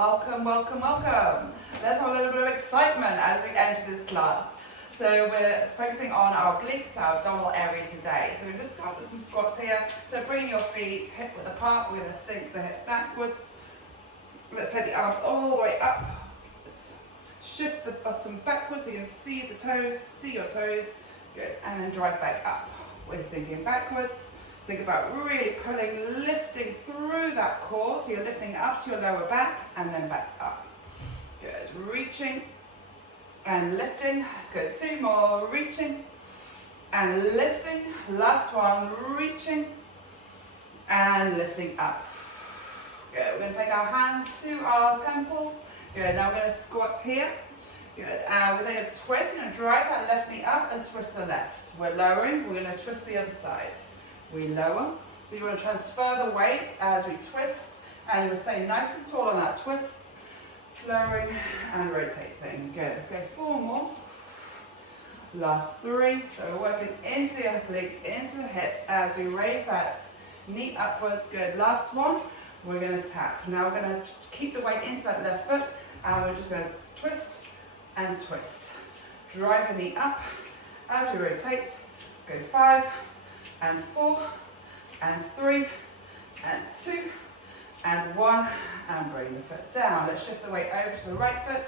Welcome, welcome, welcome. Let's have a little bit of excitement as we enter this class. So we're focusing on our obliques, our abdominal area today. So we've just got some squats here. So bring your feet hip width apart. We're going to sink the hips backwards. Let's take the arms all the way up. Let's shift the bottom backwards so you can see the toes, see your toes. Good, and then drive back up. We're sinking backwards. Think about really pulling, lifting through that core. So you're lifting up to your lower back and then back up. Good. Reaching and lifting. Let's go 2 more. Reaching and lifting. Last one. Reaching and lifting up. Good. We're going to take our hands to our temples. Good. Now we're going to squat here. Good. And we're taking a twist. We're going to drive that left knee up and twist the left. We're lowering. We're going to twist the other side. We lower, so you want to transfer the weight as we twist, and you will stay nice and tall on that twist, lowering and rotating. Good, let's go 4 more. Last 3, so we're working into the obliques, into the hips as we raise that knee upwards. Good, last one, we're going to tap. Now we're going to keep the weight into that left foot, and we're just going to twist and twist. Drive the knee up as we rotate. Let's go 5, and 4, and 3, and 2, and 1, and bring the foot down. Let's shift the weight over to the right foot.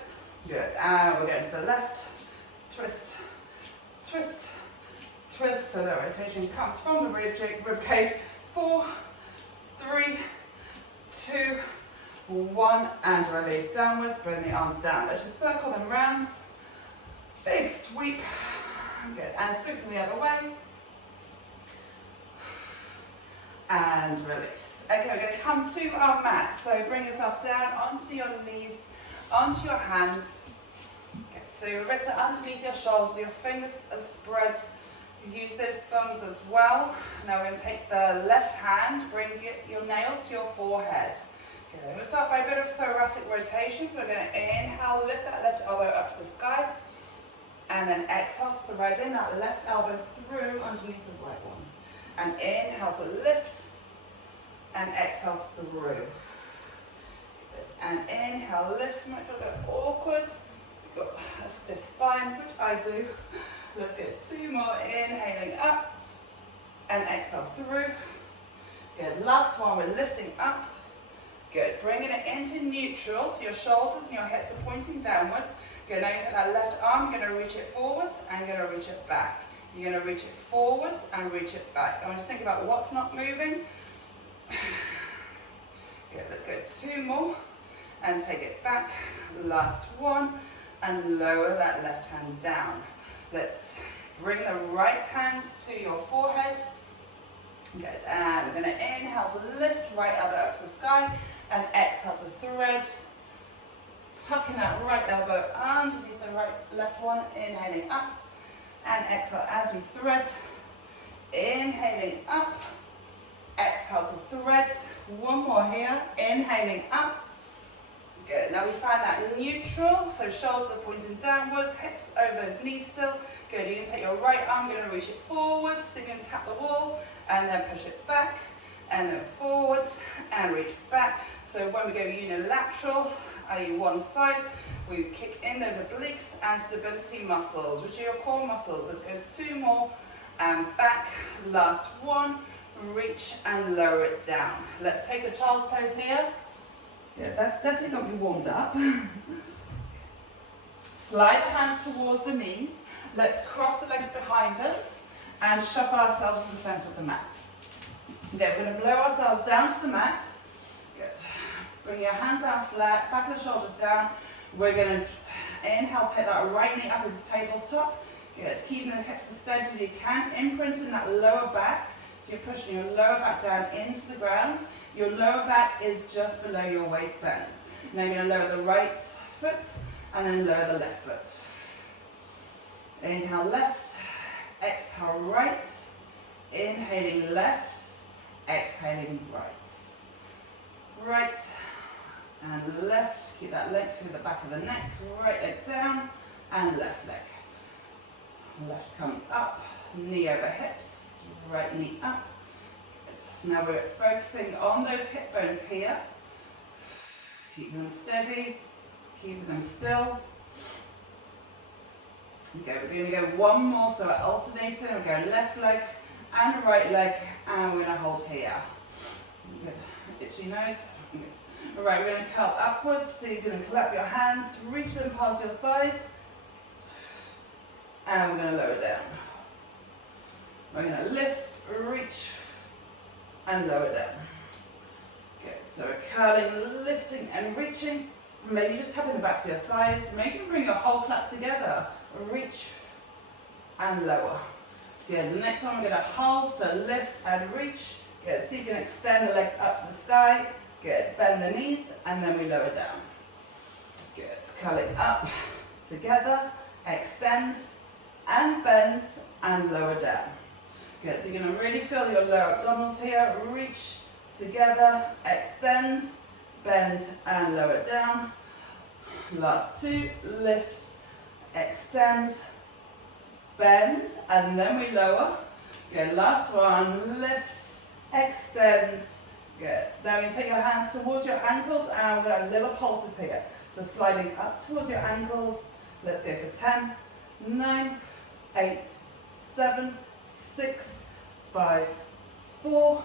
Good, and we're going to the left. Twist, twist, twist, so that rotation comes from the rib cage. 4, 3, 2, 1, and release downwards. Bring the arms down. Let's just circle them round. Big sweep. Good, and sweep them the other way. And release. Okay, we're going to come to our mat. So bring yourself down onto your knees, onto your hands. Okay, so your wrists are underneath your shoulders, your fingers are spread. Use those thumbs as well. Now we're going to take the left hand, bring your nails to your forehead. Okay, we're going to start by a bit of thoracic rotation. So we're going to inhale, lift that left elbow up to the sky. And then exhale, threading that left elbow through underneath the right one. And inhale to lift, and exhale through. Good. And inhale, lift. Might feel a bit awkward. You've got a stiff spine, which I do. Let's go 2 more. Inhaling up, and exhale through. Good. Last one, we're lifting up. Good. Bringing it into neutral, so your shoulders and your hips are pointing downwards. Good. Now you take that left arm, you're going to reach it forwards, and you're going to reach it back. You're going to reach it forwards and reach it back. I want you to think about what's not moving. Good, let's go 2 more and take it back. Last one, and lower that left hand down. Let's bring the right hand to your forehead. Good, and we're going to inhale to lift, right elbow up to the sky, and exhale to thread. Tucking that right elbow underneath the left one, inhaling up. And exhale as we thread. Inhaling up. Exhale to thread. 1 more here. Inhaling up. Good. Now we find that neutral. So shoulders are pointing downwards. Hips over those knees still. Good. You can take your right arm. You're going to reach it forwards. So you can tap the wall. And then push it back. And then forwards. And reach back. So when we go unilateral, i.e. one side, we kick in those obliques and stability muscles, which are your core muscles. Let's go 2 more and back. Last one. Reach and lower it down. Let's take a child's pose here. Yeah, that's definitely got to be warmed up. Slide the hands towards the knees. Let's cross the legs behind us and shuffle ourselves to the center of the mat. Okay, we're going to blow ourselves down to the mat. Good. Bring your hands down flat, back of the shoulders down. We're going to inhale, take that right knee up into tabletop. Good. Keeping the hips as steady as you can. Imprinting that lower back. So you're pushing your lower back down into the ground. Your lower back is just below your waistband. Now you're going to lower the right foot and then lower the left foot. Inhale left. Exhale right. Inhaling left. Exhaling right. Right. And left, keep that leg through the back of the neck, right leg down, and left leg. Left comes up, knee over hips, right knee up. Now we're focusing on those hip bones here. Keep them steady, keep them still. Okay, we're going to go one more, so we're alternating. We're going left leg and right leg, and we're going to hold here. Good. Itchy nose. Good. All right, we're going to curl upwards, so you're going to clap your hands, reach them past your thighs, and we're going to lower down. We're going to lift, reach, and lower down. Good, so we're curling, lifting, and reaching. Maybe just tapping the backs of your thighs. Maybe bring your whole clap together. Reach and lower. Good, the next one we're going to hold, so lift and reach. Good, so you can extend the legs up to the sky. Good, bend the knees, and then we lower down. Good, curling up, together, extend, and bend, and lower down. Good, so you're going to really feel your lower abdominals here. Reach, together, extend, bend, and lower down. Last two, lift, extend, bend, and then we lower. Good, last one, lift, extend. Good, so now you can take your hands towards your ankles, and we're going to have little pulses here. So sliding up towards your ankles. Let's go for 10, 9, 8, 7, 6, 5, 4,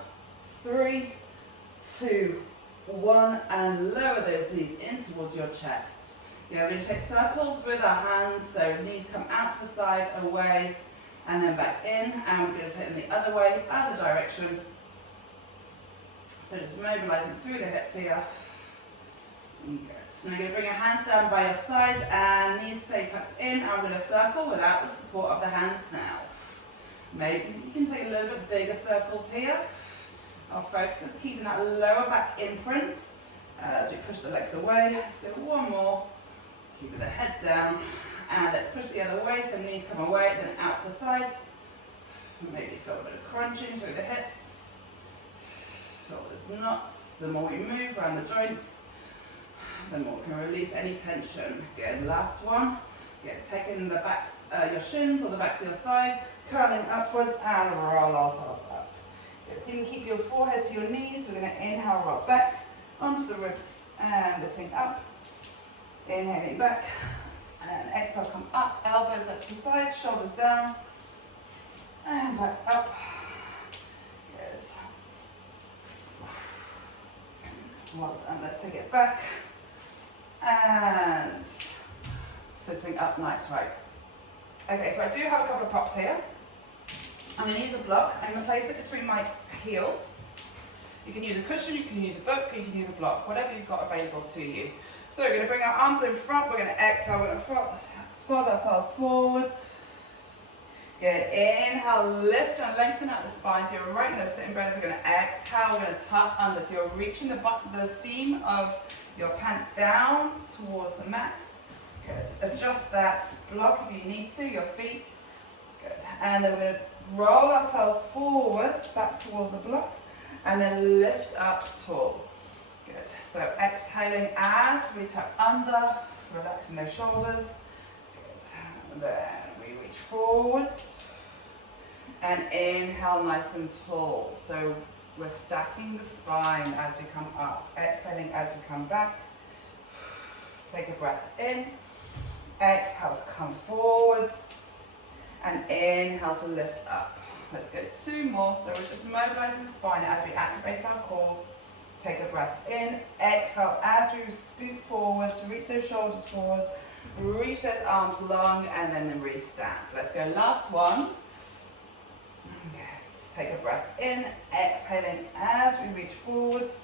3, 2, 1, and lower those knees in towards your chest. Yeah, we're going to take circles with our hands, so knees come out to the side, away, and then back in, and we're going to take them the other way, other direction. So just mobilizing through the hips here. Good. So now you're going to bring your hands down by your side, and knees stay tucked in. I'm going to circle without the support of the hands now. Maybe you can take a little bit bigger circles here. Our focus is keeping that lower back imprint as we push the legs away. Let's go one more. Keeping the head down, and let's push the other way, so knees come away, then out to the sides. Maybe feel a bit of crunching through the hips. Feel those knots. The more we move around the joints, the more we can release any tension. Good, last one. Good, taking the backs, your shins or the backs of your thighs, curling upwards, and roll ourselves up. Good, so you can keep your forehead to your knees. We're going to inhale, roll back onto the ribs, and lifting up. Inhaling back, and exhale, come up, elbows up to the side, shoulders down, and back up. Good. Well done, let's take it back, and sitting up nice, right. Okay, so I do have a couple of props here. I'm going to use a block. I'm going to place it between my heels. You can use a cushion, you can use a book, you can use a block, whatever you've got available to you. So we're going to bring our arms in front, we're going to exhale, we're going to squat ourselves forwards. Good, inhale, lift and lengthen out the spine, so you're right in those sitting bones. We're going to exhale, we're going to tuck under, so you're reaching the seam of your pants down towards the mat. Good, adjust that block if you need to, your feet. Good, and then we're going to roll ourselves forwards, back towards the block, and then lift up tall. Good, so exhaling as we tuck under, relaxing those shoulders. Good, and then we reach forwards, and inhale nice and tall. So we're stacking the spine as we come up, exhaling as we come back. Take a breath in, exhale to come forwards, and inhale to lift up. Let's go 2 more, so we're just mobilizing the spine as we activate our core. Take a breath in, exhale as we scoop forwards, reach those shoulders forwards, reach those arms long, and then re-stack. Let's go, last one. Yes. Take a breath in, exhaling as we reach forwards.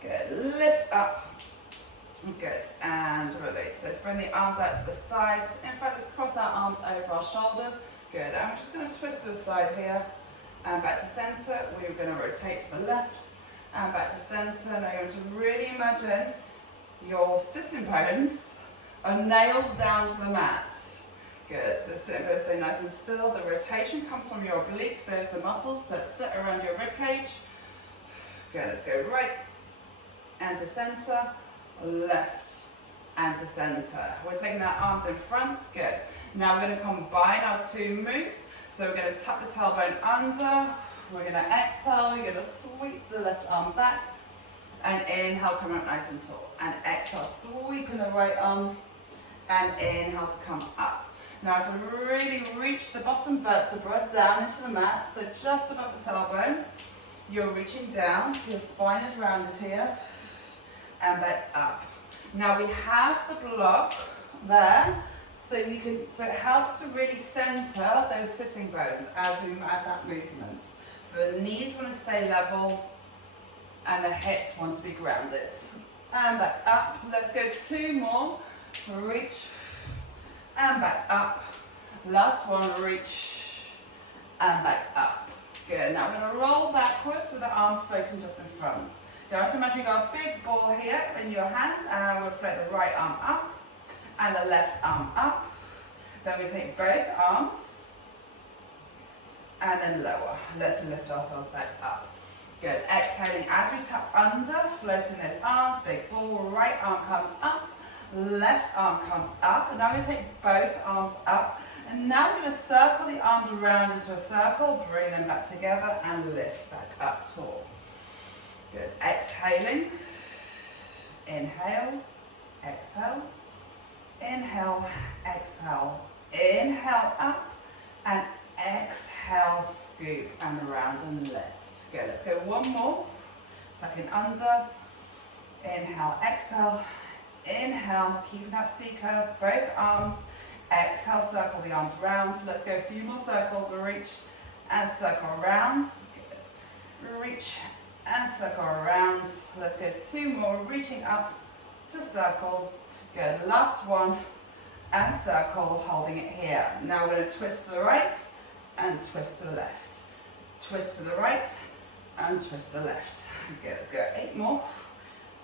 Good, lift up. Good, and release. Let's bring the arms out to the sides. In fact, let's cross our arms over our shoulders. Good, I'm just going to twist to the side here, and back to center. We're going to rotate to the left, and back to center. Now you're going to really imagine your sitting bones are nailed down to the mat. Good, so the sitting bones stay nice and still. The rotation comes from your obliques. There's the muscles that sit around your rib cage. Good, let's go right and to center, left and to center. We're taking our arms in front. Good. Now we're going to combine our 2 moves. So we're going to tuck the tailbone under. We're going to exhale. You're going to sweep the left arm back. And inhale, come up nice and tall. And exhale, sweeping the right arm. And inhale to come up. Now to really reach the bottom vertebra down into the mat, so just above the tailbone, you're reaching down, so your spine is rounded here, and back up. Now we have the block there, so it helps to really center those sitting bones as we add that movement. So the knees want to stay level, and the hips want to be grounded. And back up. Let's go 2 more. Reach. And back up. Last one, reach and back up. Good. Now we're going to roll backwards with the arms floating just in front. Now to imagine you've got a big ball here in your hands, and we'll float the right arm up and the left arm up. Then we take both arms and then lower. Let's lift ourselves back up. Good. Exhaling as we tap under, floating those arms, big ball, right arm comes up. Left arm comes up, and now we're going to take both arms up, and now we're going to circle the arms around into a circle, bring them back together and lift back up tall. Good. Exhaling, inhale, exhale, inhale, exhale, inhale up, and exhale, scoop and around and lift. Good. Let's go 1 more, tucking under, inhale, exhale. Inhale, keep that C curve, both arms. Exhale, circle the arms round. Let's go a few more circles. Reach and circle around. Good. Reach and circle around. Let's go 2 more. Reaching up to circle. Good. Last one. And circle, holding it here. Now we're going to twist to the right and twist to the left. Twist to the right and twist to the left. Good. Let's go 8 more.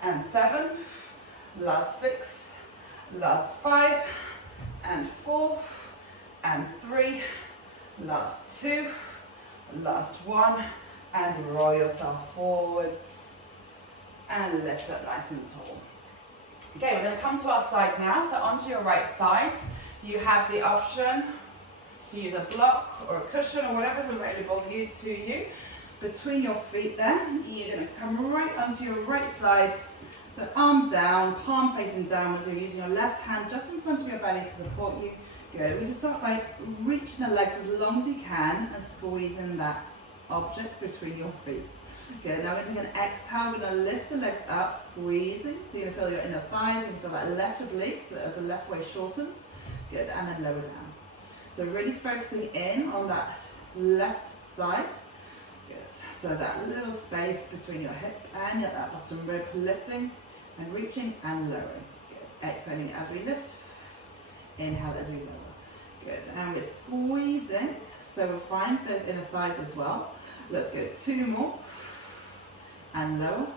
And 7. Last 6, last 5, and 4, and 3, last 2, last 1, and roll yourself forwards, and lift up nice and tall. Okay, we're going to come to our side now, so onto your right side, you have the option to use a block or a cushion or whatever's available to you. Between your feet there, you're going to come right onto your right side. So arm down, palm facing downwards. You're using your left hand just in front of your belly to support you. Good. We can start by reaching the legs as long as you can and squeezing that object between your feet. Good. Now we're going to take an exhale. We're going to lift the legs up, squeezing. So you're going to feel your inner thighs. You can feel that left oblique, so as the left waist shortens. Good. And then lower down. So really focusing in on that left side. Good. So that little space between your hip and that bottom rib, lifting and reaching and lowering. Good. Exhaling as we lift. Inhale as we lower. Good. And we're squeezing. So we'll find those inner thighs as well. Let's go 2 more. And lower.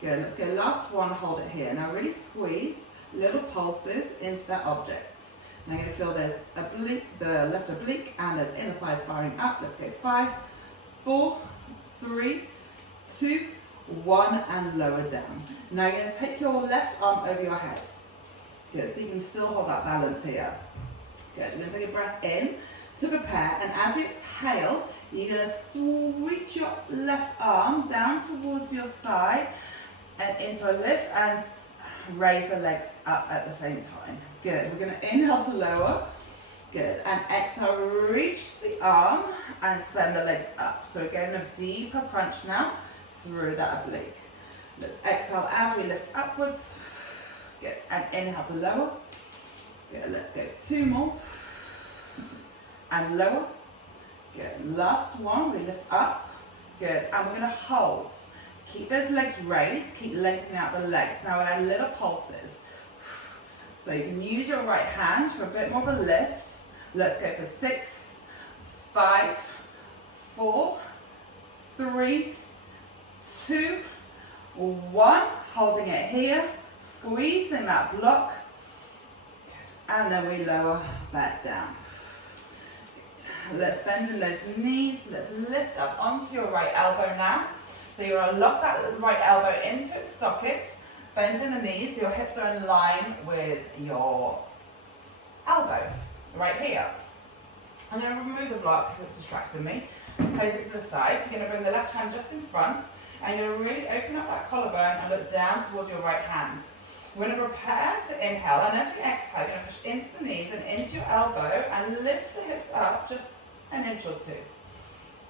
Good. Let's go last one. Hold it here. Now really squeeze little pulses into that object. Now you're going to feel there's oblique, the left oblique, and there's inner thighs firing up. Let's go 5, 4, 3, 2, 1, and lower down. Now you're going to take your left arm over your head. Good, so you can still hold that balance here. Good, you're going to take a breath in to prepare, and as you exhale, you're going to switch your left arm down towards your thigh and into a lift and raise the legs up at the same time. Good, we're going to inhale to lower. Good, and exhale, reach the arm and send the legs up. So we're getting a deeper crunch now through that oblique. Let's exhale as we lift upwards. Good, and inhale to lower. Good, let's go 2 more. And lower. Good, last one, we lift up. Good, and we're going to hold. Keep those legs raised, keep lengthening out the legs. Now we'll add little pulses. So you can use your right hand for a bit more of a lift. Let's go for 6, 5, 4, 3, 2, 1. Holding it here, squeezing that block. Good. And then we lower back down. Good. Let's bend in those knees. Let's lift up onto your right elbow now. So you're going to lock that right elbow into its socket. Bend in the knees, so your hips are in line with your elbow, right here. I'm going to remove the block because it's distracting me. Place it to the side. So you're going to bring the left hand just in front And you're going to really open up that collarbone and look down towards your right hand. We're going to prepare to inhale, and as we exhale, you're going to push into the knees and into your elbow and lift the hips up just an inch or two.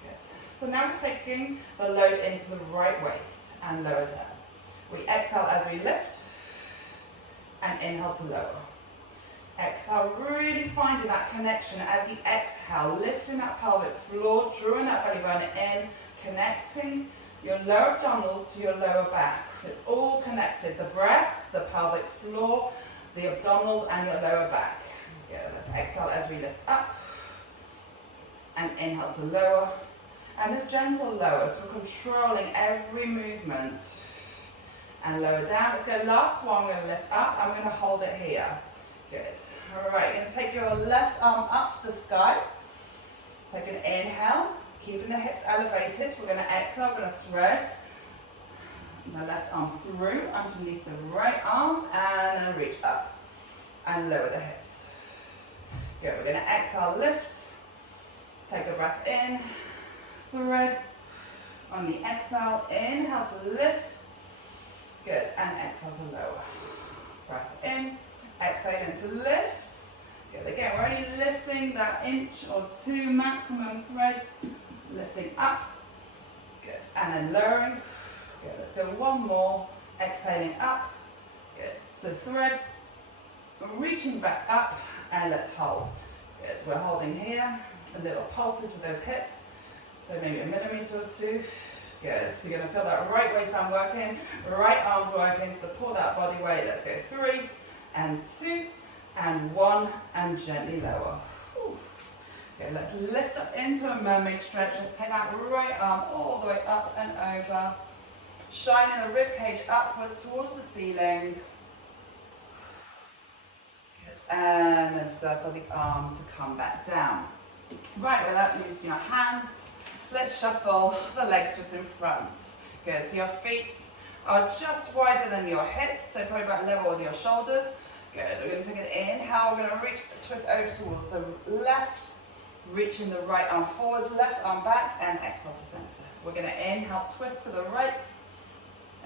Good. So now we're taking the load into the right waist and lower down. We exhale as we lift and inhale to lower. Exhale, really finding that connection as you exhale, lifting that pelvic floor, drawing that belly button in, connecting your lower abdominals to your lower back. It's all connected, the breath, the pelvic floor, the abdominals and your lower back. Yeah, let's exhale as we lift up and inhale to lower and a gentle lower, so we're controlling every movement and lower down. Let's go last one, we're going to lift up and we're going to hold it here. Good. All right, you're going to take your left arm up to the sky. Take an inhale, keeping the hips elevated. We're going to exhale, we're going to thread the left arm through underneath the right arm and then reach up and lower the hips. Good. We're going to exhale, lift. Take a breath in, thread. On the exhale, inhale to lift. Good. And exhale to lower. Breath in. Exhale into lift. Good. Again, we're only lifting that inch or two maximum thread. Lifting up. Good. And then lowering. Good. Let's go one more. Exhaling up. Good. So thread. Reaching back up. And let's hold. Good. We're holding here. A little pulses with those hips. So maybe a millimeter or two. Good. So you're going to feel that right waistband working. Right arms working. Support that body weight. Let's go 3. And 2, and 1, and gently lower. Whew. Okay, let's lift up into a mermaid stretch. Let's take that right arm all the way up and over. Shining the rib cage upwards towards the ceiling. Good. And then circle the arm to come back down. Right, without using your hands, let's shuffle the legs just in front. Good, so your feet are just wider than your hips, so probably about level with your shoulders. Good, we're going to take an inhale, we're going to reach, twist over towards the left, reaching the right arm forwards, left arm back, and exhale to center. We're going to inhale, twist to the right.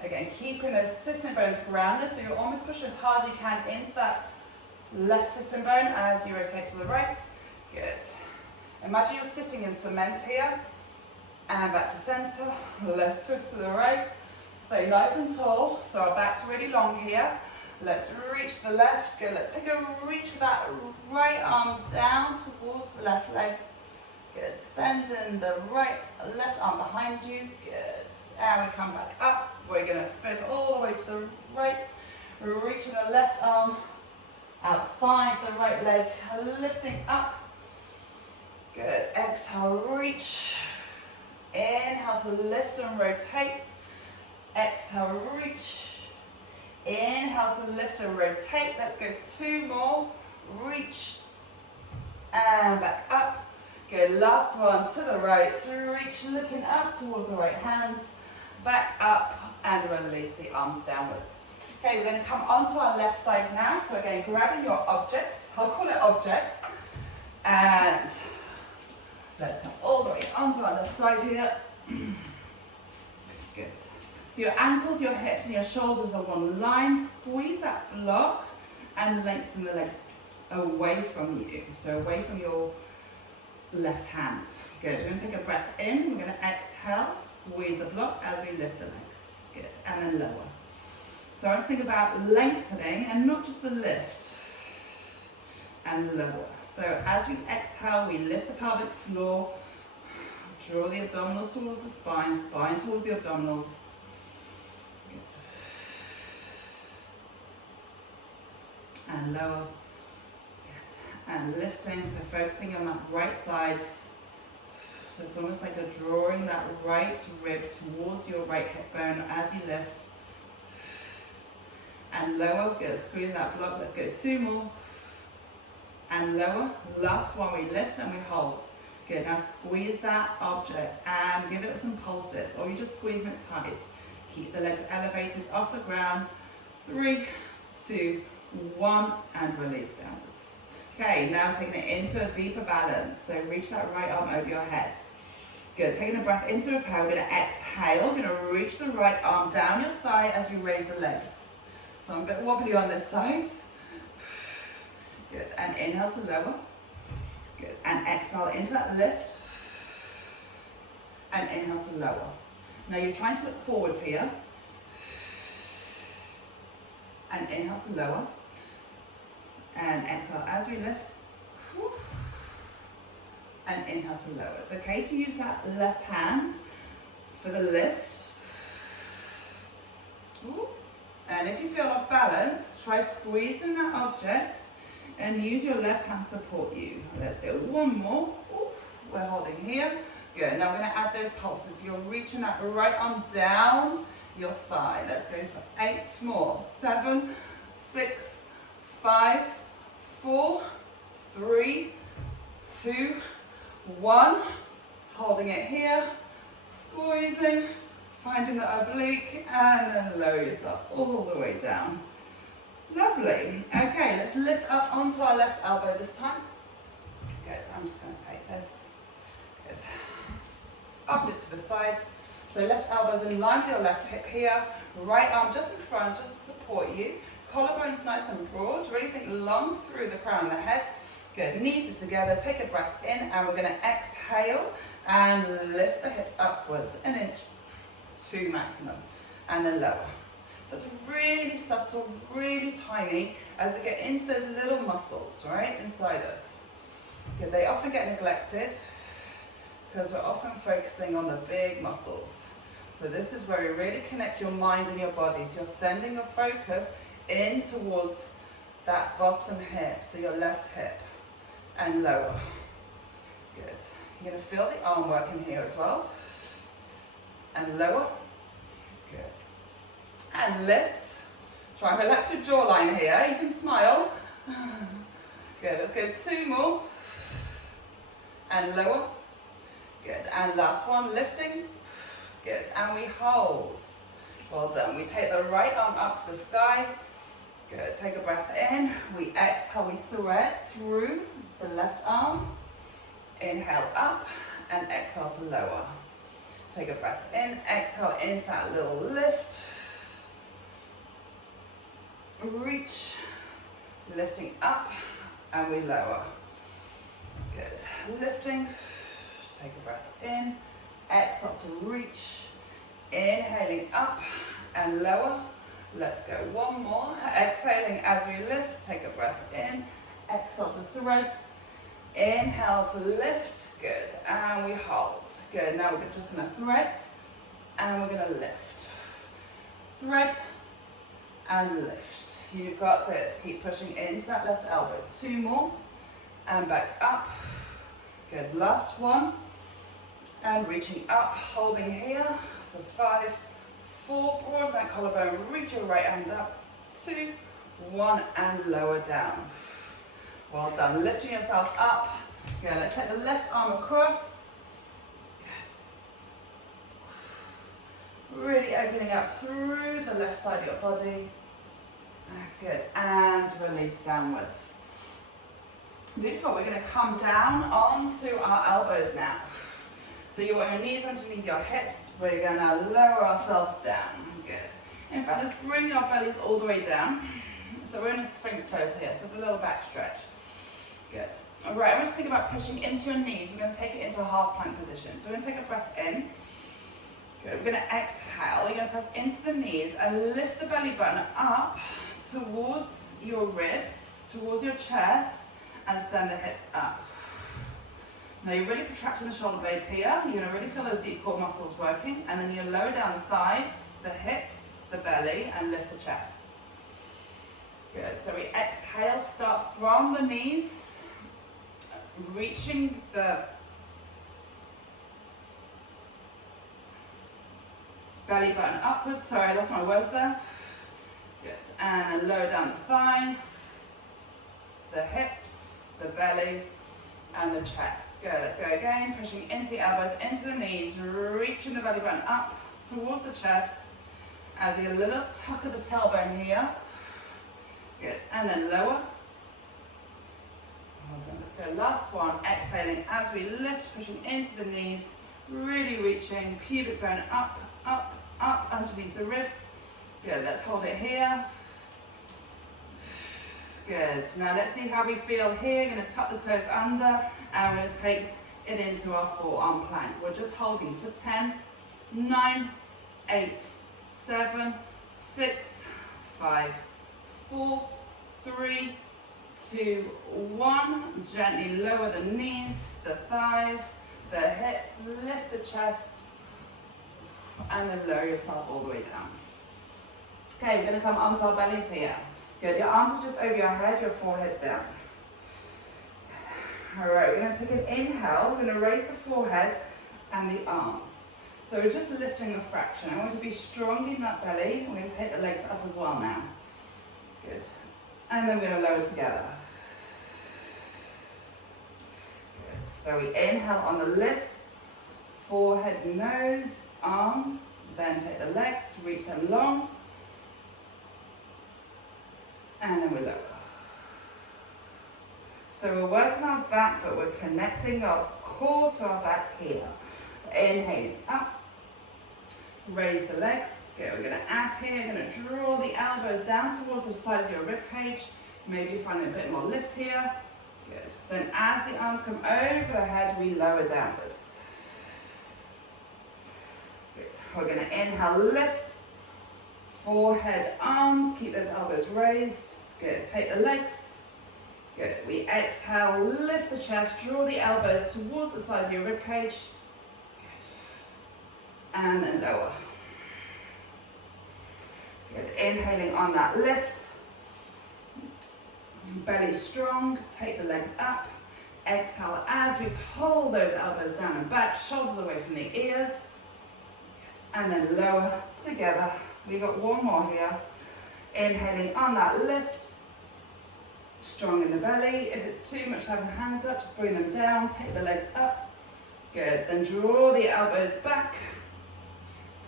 Again, keeping the sitting bones grounded, so you almost push as hard as you can into that left sitting bone as you rotate to the right. Good. Imagine you're sitting in cement here, and back to center. Let's twist to the right. So nice and tall, so our back's really long here. Let's reach the left. Good. Let's take a reach with that right arm down towards the left leg. Good. Sending the left arm behind you. Good. And we come back up. We're going to spin all the way to the right. Reaching the left arm outside the right leg. Lifting up. Good. Exhale, reach. Inhale to lift and rotate. Exhale, reach. Inhale to lift and rotate. Let's go 2 more. Reach and back up. Good. Last one to the right. Reach, looking up towards the right hands. Back up and release the arms downwards. Okay, we're going to come onto our left side now. So again, grabbing your objects. I'll call it objects. And let's come all the way onto our left side here. Good. So your ankles, your hips, and your shoulders are one line. Squeeze that block and lengthen the legs away from you. So away from your left hand. Good. We're going to take a breath in. We're going to exhale. Squeeze the block as we lift the legs. Good. And then lower. So I was thinking about lengthening and not just the lift. And lower. So as we exhale, we lift the pelvic floor. Draw the abdominals towards the spine. Spine towards the abdominals. And lower. Good. And lifting, so focusing on that right side. So it's almost like you're drawing that right rib towards your right hip bone as you lift. And lower. Good. Squeeze that block. Let's go 2 more. And lower. Last one, we lift and we hold. Good. Now squeeze that object and give it some pulses, or you're just squeezing it tight. Keep the legs elevated off the ground. 3, 2, 1, and release downwards. Okay, now taking it into a deeper balance. So reach that right arm over your head. Good, taking a breath into a power, we're gonna exhale, we're gonna reach the right arm down your thigh as we raise the legs. So I'm a bit wobbly on this side. Good, and inhale to lower. Good, and exhale into that lift. And inhale to lower. Now you're trying to look forwards here. And inhale to lower. And exhale as we lift. And inhale to lower. It's okay to use that left hand for the lift. And if you feel off balance, try squeezing that object and use your left hand to support you. Let's go one more. We're holding here. Good. Now we're going to add those pulses. You're reaching that right arm down your thigh. Let's go for 8 more. 7, 6, 5, 4, 3, 2, 1. Holding it here. Squeezing. Finding the oblique. And then lower yourself all the way down. Lovely. Okay, let's lift up onto our left elbow this time. Good. I'm just going to take this. Good. Object to the side. So left elbow's in line with your left hip here. Right arm just in front, just to support you. Collarbone's nice and broad. Really think long through the crown of the head. Good. Knees are together. Take a breath in, and we're going to exhale and lift the hips upwards an inch, 2 maximum, and then lower. So it's really subtle, really tiny as we get into those little muscles, right, inside us. Good. They often get neglected because we're often focusing on the big muscles. So this is where you really connect your mind and your body. So you're sending your focus in towards that bottom hip, so your left hip, and lower. Good. You're going to feel the arm working here as well. And lower. Good. And lift. Try and relax your jawline here. You can smile. Good. Let's go 2 more. And lower. Good. And last one, lifting. Good. And we hold. Well done. We take the right arm up to the sky. Good. Take a breath in. We exhale. We thread through the left arm. Inhale up and exhale to lower. Take a breath in. Exhale into that little lift. Reach. Lifting up and we lower. Good. Lifting. Take a breath in. Exhale to reach. Inhaling up and lower. Let's go 1 more. Exhaling as we lift. Take a breath in. Exhale to thread. Inhale to lift. Good. And we hold. Good. Now we're just going to thread and we're going to lift. Thread and lift. You've got this. Keep pushing into that left elbow. 2 more. And back up. Good. Last one. And reaching up, holding here for 5, 4, broaden that collarbone, reach your right hand up, 2, 1, and lower down. Well done. Lifting yourself up. Good. Let's take the left arm across. Good. Really opening up through the left side of your body. Good. And release downwards. Beautiful. We're going to come down onto our elbows now. So you want your knees underneath your hips. We're going to lower ourselves down. Good. In fact, let's bring our bellies all the way down. So we're in a Sphinx pose here. So it's a little back stretch. Good. All right, I want you to think about pushing into your knees. We're going to take it into a half plank position. So we're going to take a breath in. Good. We're going to exhale. You're going to press into the knees and lift the belly button up towards your ribs, towards your chest, and send the hips up. Now you're really contracting the shoulder blades here. You're going to really feel those deep core muscles working. And then you lower down the thighs, the hips, the belly, and lift the chest. Good. So we exhale, start from the knees, reaching the belly button upwards. Sorry, I lost my words there. Good. And then lower down the thighs, the hips, the belly, and the chest. Good, let's go again, pushing into the elbows, into the knees, reaching the belly button up towards the chest as we get a little tuck of the tailbone here. Good, and then lower. Hold on, let's go, last one, exhaling as we lift, pushing into the knees, Really reaching, pubic bone up, up, up underneath the ribs. Good, let's hold it here. Good, now let's see how we feel here. You're going to tuck the toes under and we're going to take it into our forearm plank. We're just holding for 10, 9, 8, 7, 6, 5, 4, 3, 2, 1. Gently lower the knees, the thighs, the hips, lift the chest, and then lower yourself all the way down. Okay, we're going to come onto our bellies here. Good, your arms are just over your head, your forehead down. All right, we're going to take an inhale. We're going to raise the forehead and the arms. So we're just lifting a fraction. I want to be strong in that belly. We're going to take the legs up as well now. Good. And then we're going to lower together. Good. So we inhale on the lift, forehead, nose, arms. Then take the legs, reach them long. And then we lower. So we're working our back, but we're connecting our core to our back here. Inhaling up, raise the legs. Good, we're going to add here, you're going to draw the elbows down towards the sides of your rib cage. Maybe you find a bit more lift here. Good. Then as the arms come over the head, we lower downwards. Good. We're going to inhale, lift. Forehead, arms, keep those elbows raised. Good, take the legs. Good, we exhale, lift the chest, draw the elbows towards the sides of your rib cage. Good. And then lower. Good, inhaling on that lift. Belly strong, take the legs up. Exhale as we pull those elbows down and back, shoulders away from the ears. And then lower together. We got one more here. Inhaling on that lift. Strong in the belly. If it's too much to have the hands up, just bring them down. Take the legs up. Good. Then draw the elbows back.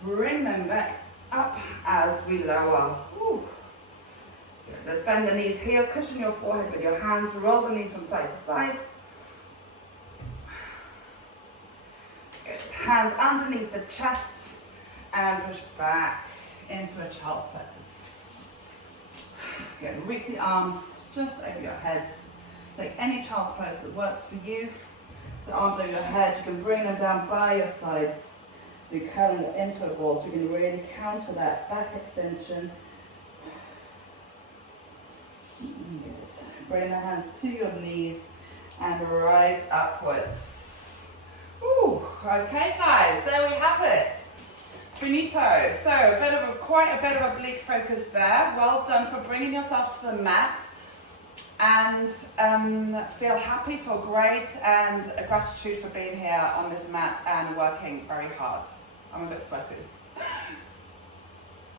Bring them back up as we lower. Woo. Good. Let's bend the knees here. Cushion your forehead with your hands. Roll the knees from side to side. Good. Hands underneath the chest and push back into a child's pose. Good. Reach the arms just over your head. Take any child's pose that works for you. So arms over your head, you can bring them down by your sides. So you're curling it into a ball, so you can really counter that back extension. Good. Bring the hands to your knees and rise upwards. Ooh, okay guys, there we have it. Finito. So quite a bit of oblique focus there. Well done for bringing yourself to the mat, and feel happy, feel great, and a gratitude for being here on this mat and working very hard. I'm a bit sweaty.